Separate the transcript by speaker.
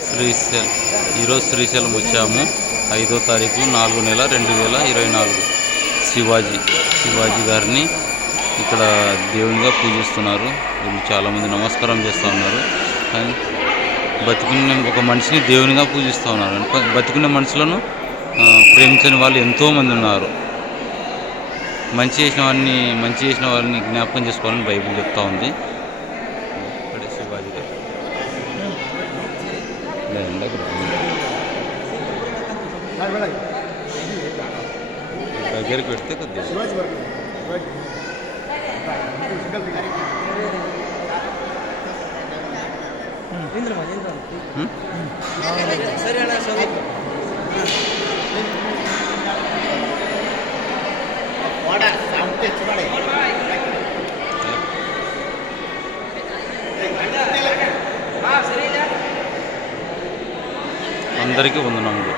Speaker 1: శ్రీశైలం ఈరోజు శ్రీశైలం వచ్చాము. ఐదో తారీఖు నాలుగు నెల రెండు వేల ఇరవై నాలుగు. శివాజీ శివాజీ గారిని ఇక్కడ దేవునిగా పూజిస్తున్నారు. వీళ్ళు చాలామంది నమస్కారం చేస్తూ ఉన్నారు. కానీ బతికున్న ఒక మనిషిని దేవునిగా పూజిస్తూ ఉన్నారు. బతికున్న మనుషులను ప్రేమించని వాళ్ళు ఎంతోమంది ఉన్నారు. మంచి చేసిన వారిని మంచి చేసిన వారిని జ్ఞాపకం చేసుకోవాలని బైబిల్ చెప్తా ఉంది. ಗೇರ್ ಬಿಡ್ತೆ ಕದ್ದು ಸರಿ ಅಣ್ಣ ಓಡ ಸಾಮರ್ಥ್ಯ ಹೆಚ್ಚು ಮಾಡಿ అందరికీ వందనములు